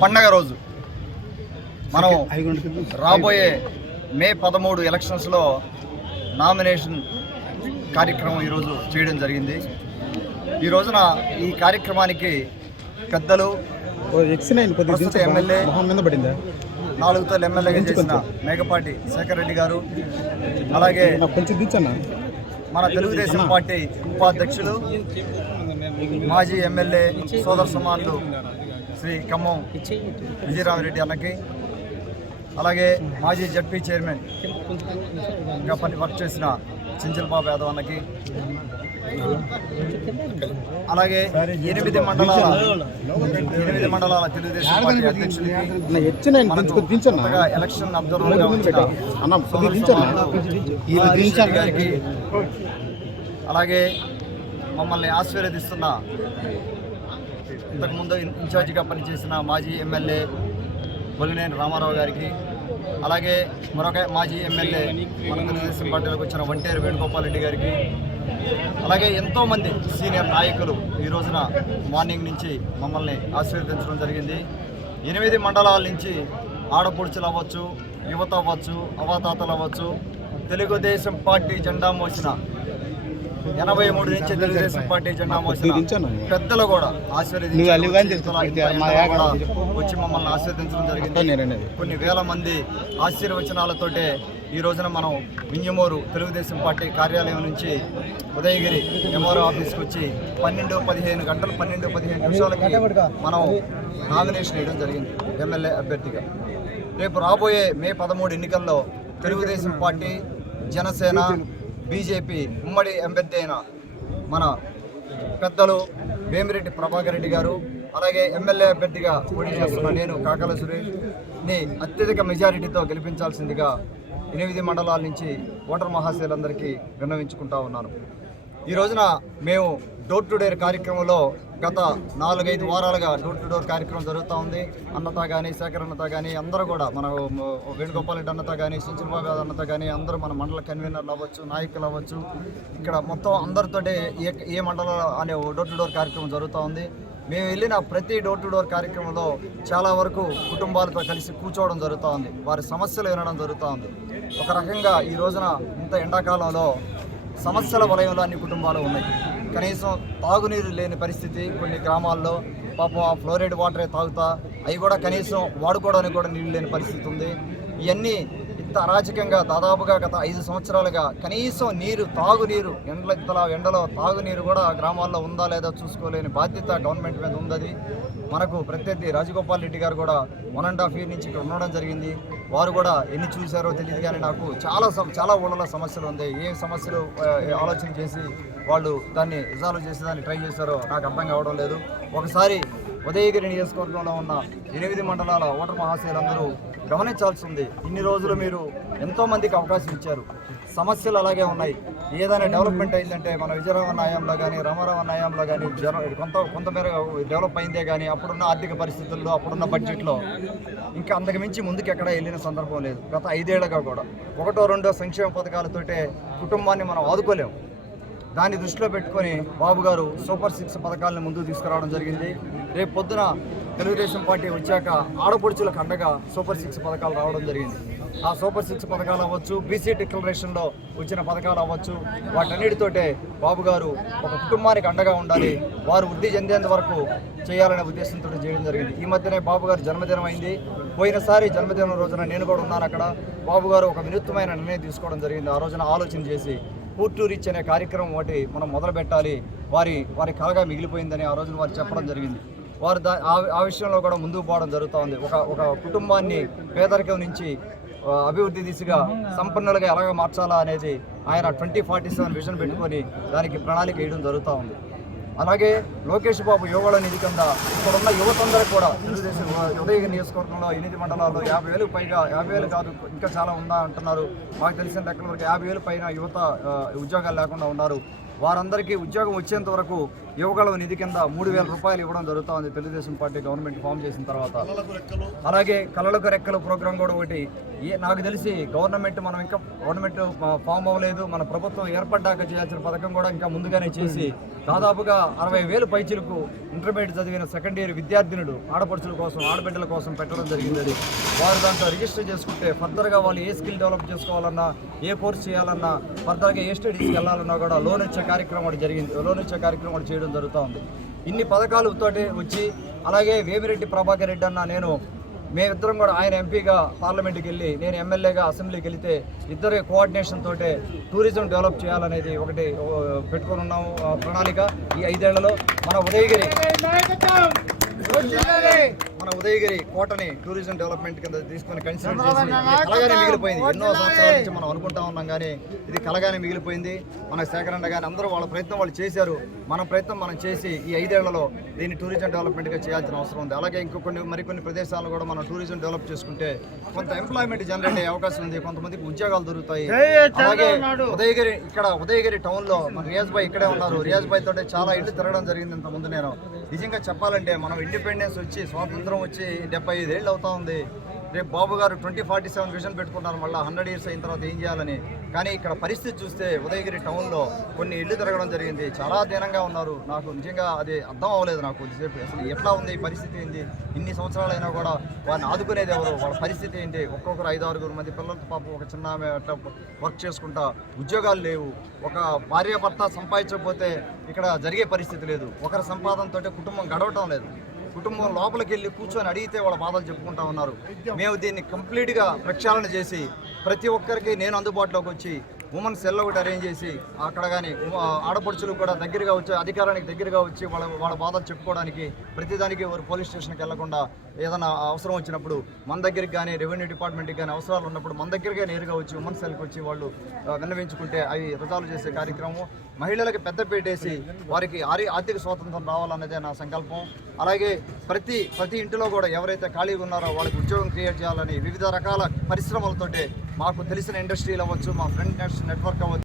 పండగ రోజు మనం రాబోయే మే పదమూడు ఎలక్షన్స్లో నామినేషన్ కార్యక్రమం ఈరోజు చేయడం జరిగింది. ఈ రోజున ఈ కార్యక్రమానికి పెద్దలు ప్రస్తుత ఎమ్మెల్యే నాలుగుతో ఎమ్మెల్యేగా చేసిన మేకపాటి శేఖర్ రెడ్డి గారు అలాగే మన తెలుగుదేశం పార్టీ ఉపాధ్యక్షులు మాజీ ఎమ్మెల్యే సోదర సమానులు శ్రీ ఖమ్మం విజయరామరెడ్డి అన్నకి అలాగే మాజీ జడ్పీ చైర్మన్ ఇంకా పని వర్క్ చేసిన చించల్ బాబు యాదవ్ అన్నకి అలాగే ఎనిమిది మండలాల ఎనిమిది మండలాల తెలుగుదేశం పార్టీ కొత్తగా ఎలక్షన్ అబ్జర్వర్గా వచ్చిన గారికి అలాగే మమ్మల్ని ఆశీర్వదిస్తున్న ఇంతకుముందు ఇన్ఛార్జిగా పనిచేసిన మాజీ ఎమ్మెల్యే బొలినేని రామారావు గారికి అలాగే మరొక మాజీ ఎమ్మెల్యే మన తెలుగుదేశం పార్టీలోకి వచ్చిన వంటేరు వేణుగోపాల్ రెడ్డి గారికి అలాగే ఎంతోమంది సీనియర్ నాయకులు ఈ రోజున మార్నింగ్ నుంచి మమ్మల్ని ఆశీర్వదించడం జరిగింది. ఎనిమిది మండలాల నుంచి ఆడపడుచులు అవ్వచ్చు యువత అవ్వచ్చు అవాతాతలు అవ్వచ్చు తెలుగుదేశం పార్టీ జెండా మోసిన ఎనభై మూడు నుంచి తెలుగుదేశం పార్టీ జెండా మోసిన. పెద్దలు కూడా ఆశీర్వదించి వచ్చి మమ్మల్ని ఆశీర్వదించడం జరిగింది. కొన్ని వేల మంది ఆశీర్వచనాలతోటే ఈ రోజున మనం వింజమూరు తెలుగుదేశం పార్టీ కార్యాలయం నుంచి ఉదయగిరి ఎంఆర్ఓ ఆఫీస్కి వచ్చి పన్నెండు పదిహేను గంటలు పన్నెండు పదిహేను నిమిషాలకి మనం నామినేషన్ వేయడం జరిగింది ఎమ్మెల్యే అభ్యర్థిగా. రేపు రాబోయే మే పదమూడు ఎన్నికల్లో తెలుగుదేశం పార్టీ జనసేన బీజేపీ ఉమ్మడి అభ్యర్థి అయిన మన పెద్దలు వేమిరెడ్డి ప్రభాకర్ రెడ్డి గారు అలాగే ఎమ్మెల్యే అభ్యర్థిగా పోటీ చేస్తున్న నేను కాకల సురేష్ని అత్యధిక మెజారిటీతో గెలిపించాల్సిందిగా ఎనిమిది మండలాల నుంచి ఓటర్ మహాశైలందరికీ విన్నవించుకుంటా ఉన్నాను. ఈ రోజున మేము డోర్ టు డోర్ కార్యక్రమంలో గత నాలుగైదు వారాలుగా డోర్ టు డోర్ కార్యక్రమం జరుగుతూ ఉంది. అన్నత కానీ శేఖర్ అన్నత కానీ అందరూ కూడా మన మ- వేణుగోపాల్ రెడ్డి అన్నత కానీ సించులబాబు అన్నత కానీ అందరూ మన మండల కన్వీనర్లు అవ్వచ్చు నాయకులు అవ్వచ్చు. ఇక్కడ మొత్తం అందరితోటి ఏ ఏ మండలం అనే డోర్ టు డోర్ కార్యక్రమం జరుగుతూ ఉంది. మేము వెళ్ళిన ప్రతి డోర్ టు డోర్ కార్యక్రమంలో చాలా వరకు కుటుంబాలతో కలిసి కూర్చోవడం జరుగుతూ ఉంది. వారి సమస్యలు వినడం జరుగుతూ ఉంది. ఒక రకంగా ఈ రోజున ఇంత ఎండాకాలంలో సమస్యల వలయంలో అన్ని కుటుంబాలు ఉన్నాయి. కనీసం తాగునీరు లేని పరిస్థితి కొన్ని గ్రామాల్లో. పాపం ఆ ఫ్లోరైడ్ వాటరే తాగుతా. అవి కూడా కనీసం వాడుకోవడానికి కూడా నీళ్ళు లేని పరిస్థితి ఉంది. ఇవన్నీ ఇంత అరాచకంగా దాదాపుగా గత ఐదు సంవత్సరాలుగా కనీసం నీరు తాగునీరు ఎండల ఇంతలా ఎండలో తాగునీరు కూడా గ్రామాల్లో ఉందా లేదా చూసుకోలేని బాధ్యత గవర్నమెంట్ మీద ఉందది మనకు ప్రత్యర్థి రాజగోపాల్ రెడ్డి గారు కూడా వన్ అండ్ హాఫ్ ఇయర్ నుంచి ఇక్కడ ఉండడం జరిగింది. వారు కూడా ఎన్ని చూశారో తెలియదు కానీ నాకు చాలా చాలా ఊళ్ళలో సమస్యలు ఉంది. ఏ సమస్యలు ఆలోచన చేసి వాళ్ళు దాన్ని రిజాల్వ్ చేసి దాన్ని ట్రై చేశారో నాకు అర్థం కావడం లేదు. ఒకసారి ఉదయగిరి నియోజకవర్గంలో ఉన్న ఎనిమిది మండలాల ఓటర్ మహాశయులందరూ గమనించాల్సి ఉంది ఇన్ని రోజులు మీరు ఎంతో మందికి అవకాశం ఇచ్చారు. సమస్యలు అలాగే ఉన్నాయి. ఏదైనా డెవలప్మెంట్ అయిందంటే మన విజయరామన్ హయాంలో కానీ రామారామన్ హయాంలో కానీ జన కొంత కొంతమేర డెవలప్ అయిందే కానీ అప్పుడున్న ఆర్థిక పరిస్థితుల్లో అప్పుడున్న బడ్జెట్లో ఇంకా అంతకు మించి ముందుకు ఎక్కడా వెళ్ళిన సందర్భం లేదు. గత ఐదేళ్ళుగా కూడా. ఒకటో రెండో సంక్షేమ పథకాలతోటే కుటుంబాన్ని మనం ఆదుకోలేము దాన్ని దృష్టిలో పెట్టుకొని బాబు గారు సూపర్ సిక్స్ పథకాలను ముందుకు తీసుకురావడం జరిగింది. రేపు పొద్దున తెలుగుదేశం పార్టీ వచ్చాక ఆడపడుచులకు అండగా సూపర్ సిక్స్ పథకాలు రావడం జరిగింది. ఆ సూపర్ సిక్స్ పథకాలు అవ్వచ్చు బీసీ డిక్లరేషన్లో వచ్చిన పథకాలు అవ్వచ్చు వాటన్నిటితోటే బాబు గారు ఒక కుటుంబానికి అండగా ఉండాలి వారు వృద్ధి చెందేంత వరకు చేయాలనే ఉద్దేశంతో చేయడం జరిగింది. ఈ మధ్యనే బాబు గారు జన్మదినం అయింది. పోయినసారి జన్మదినం రోజున నేను కూడా ఉన్నాను అక్కడ. బాబు గారు ఒక వినూత్నమైన నిర్ణయం తీసుకోవడం జరిగింది. ఆ రోజున ఆలోచన చేసి పూర్టు రీచ్ అనే కార్యక్రమం ఒకటి మనం మొదలు పెట్టాలి వారి వారి కలగా మిగిలిపోయిందని ఆ రోజున వారు చెప్పడం జరిగింది. వారు దా ఆ- ఆ విషయంలో కూడా ముందుకు పోవడం జరుగుతూ ఉంది ఒక ఒక కుటుంబాన్ని పేదరికం నుంచి అభివృద్ధి దిశగా సంపన్నులుగా ఎలాగ మార్చాలా అనేది ఆయన ట్వంటీ ఫార్టీ సెవెన్ విజన్ పెట్టుకొని దానికి ప్రణాళిక వేయడం జరుగుతూ ఉంది. అలాగే లోకేష్ బాబు యువగళ నిధి కింద ఇక్కడున్న యువతందరూ కూడా తెలుగుదేశం ఉదయ నియోజకవర్గంలో ఎనిమిది మండలాల్లో యాభై వేలు పైగా యాభై వేలు కాదు ఇంకా చాలా ఉందా అంటున్నారు. మాకు తెలిసిన లెక్కల వరకు యాభై వేలు పైన యువత ఉద్యోగాలు లేకుండా ఉన్నారు. వారందరికీ ఉద్యోగం వచ్చేంత వరకు యువగళ నిధి కింద మూడు వేల రూపాయలు ఇవ్వడం జరుగుతుంది. తెలుగుదేశం పార్టీ గవర్నమెంట్ ఫామ్ చేసిన తర్వాత. అలాగే కళలకు రెక్కలు ప్రోగ్రాం కూడా ఒకటి. ఏ నాకు తెలిసి గవర్నమెంట్ మనం ఇంకా గవర్నమెంట్ ఫామ్ అవ్వలేదు. మన ప్రభుత్వం ఏర్పడ్డాక చేయాల్సిన పథకం కూడా ఇంకా ముందుగానే చేసి దాదాపుగా అరవై వేలు పైచులకు ఇంటర్మీడియట్ చదివిన సెకండ్ ఇయర్ విద్యార్థినుడు ఆడపడుచుల కోసం ఆడబిడ్డల కోసం పెట్టడం జరిగింది వారు దాంట్లో రిజిస్టర్ చేసుకుంటే ఫర్దర్గా వాళ్ళు ఏ స్కిల్ డెవలప్ చేసుకోవాలన్నా ఏ కోర్స్ చేయాలన్నా ఫర్దర్గా ఏ స్టడీస్కి వెళ్ళాలన్నా కూడా లోన్ ఇచ్చే కార్యక్రమం ఒకటి జరిగింది. లోన్ ఇచ్చే కార్యక్రమం ఒకటి చేయడం జరుగుతూ ఉంది. ఇన్ని పథకాలతోటి వచ్చి అలాగే వేమిరెడ్డి ప్రభాకర్ రెడ్డి అన్న నేను మేమిద్దరం కూడా ఆయన ఎంపీగా పార్లమెంట్కి వెళ్ళి నేను ఎమ్మెల్యేగా అసెంబ్లీకి వెళితే ఇద్దరి కోఆర్డినేషన్ తోటే టూరిజం డెవలప్ చేయాలనేది ఒకటి పెట్టుకుని పెట్టుకొని ఉన్నాము. ఆ ప్రణాళిక ఈ ఐదేళ్ళలో మన ఉదయగిరి. మన ఉదయగిరి కోటని టూరిజం డెవలప్మెంట్ కింద తీసుకొని కన్సిడర్ చేసి కలగానే మిగిలిపోయింది. ఎన్నో సంవత్సరాల నుంచి మనం అనుకుంటా ఉన్నాం కానీ ఇది కలగానే మిగిలిపోయింది. మన సేకరణ కానీ అందరూ వాళ్ళ ప్రయత్నం వాళ్ళు చేశారు. మన ప్రయత్నం మనం చేసి ఈ ఐదేళ్ళలో దీన్ని టూరిజం డెవలప్మెంట్గా చేయాల్సిన అవసరం ఉంది. అలాగే ఇంకో కొన్ని మరికొన్ని ప్రదేశాలను కూడా మనం టూరిజం డెవలప్ చేసుకుంటే కొంత ఎంప్లాయ్మెంట్ జనరేట్ అయ్యే అవకాశం ఉంది. కొంతమందికి ఉద్యోగాలు దొరుకుతాయి. అలాగే ఉదయగిరి ఇక్కడ ఉదయగిరి టౌన్లో మన రియాజ్ భాయ్ ఇక్కడే ఉన్నారు. రియాజ్ భాయ్ తోటి చాలా ఇల్లు తిరగడం జరిగింది ఇంత ముందు నేను. నిజంగా చెప్పాలంటే మనం ఇండిపెండెన్స్ వచ్చి స్వాతంత్రం వచ్చి డెబ్బై ఐదేళ్ళు అవుతా ఉంది. రేపు బాబు గారు ట్వంటీ ఫార్టీ సెవెన్ విజన్ పెట్టుకున్నారు మళ్ళీ హండ్రెడ్ ఇయర్స్ అయిన తర్వాత ఏం చేయాలని. కానీ ఇక్కడ పరిస్థితి చూస్తే ఉదయగిరి టౌన్లో కొన్ని ఇల్లు తిరగడం జరిగింది. చాలా దీనంగా ఉన్నారు. నాకు నిజంగా అది అర్థం అవ్వలేదు నాకు కొద్దిసేపు. అసలు ఎట్లా ఉంది ఈ పరిస్థితి ఏంటి ఇన్ని సంవత్సరాలైనా కూడా వాళ్ళని ఆదుకునేది ఎవరు? వాళ్ళ పరిస్థితి ఏంటి? ఒక్కొక్కరు ఐదు ఆరుగురు మంది పిల్లలతో పాపం ఒక చిన్న ఆమె అట్లా వర్క్ చేసుకుంటా ఉద్యోగాలు లేవు. ఒక భార్య భర్త సంపాదించకపోతే ఇక్కడ జరిగే పరిస్థితి లేదు. ఒకరి సంపాదనతో కుటుంబం గడవటం లేదు. కుటుంబం లోపలికి వెళ్ళి కూర్చొని అడిగితే వాళ్ళ బాధలు చెప్పుకుంటా ఉన్నారు. మేము దీన్ని కంప్లీట్గా ప్రక్షాళన చేసి ప్రతి ఒక్కరికి నేను అందుబాటులోకి వచ్చి ఉమెన్ సెల్ ఒకటి అరేంజ్ చేసి అక్కడ కానీ ఆడపడుచులు కూడా దగ్గరగా వచ్చి అధికారానికి దగ్గరగా వచ్చి వాళ్ళ వాళ్ళ బాధలు చెప్పుకోవడానికి ప్రతిదానికి వారు పోలీస్ స్టేషన్కి వెళ్ళకుండా ఏదైనా అవసరం వచ్చినప్పుడు మన దగ్గరికి కానీ రెవెన్యూ డిపార్ట్మెంట్కి కానీ అవసరాలు ఉన్నప్పుడు మన దగ్గరగా నేరుగా వచ్చి ఉమెన్ సెల్కి వచ్చి వాళ్ళు విన్నవించుకుంటే అవి రుజాలు చేసే కార్యక్రమం మహిళలకు పెద్ద వారికి ఆరి ఆర్థిక స్వాతంత్రం రావాలన్నదే నా సంకల్పం. అలాగే ప్రతి ప్రతి ఇంటిలో కూడా ఎవరైతే ఖాళీగా ఉన్నారో వాళ్ళకి ఉద్యోగం క్రియేట్ చేయాలని వివిధ రకాల పరిశ్రమలతోటే మాకు తెలిసిన ఇండస్ట్రీలు అవ్వచ్చు మా ఫ్రెండ్ నెట్వర్క్ అవ్వచ్చు.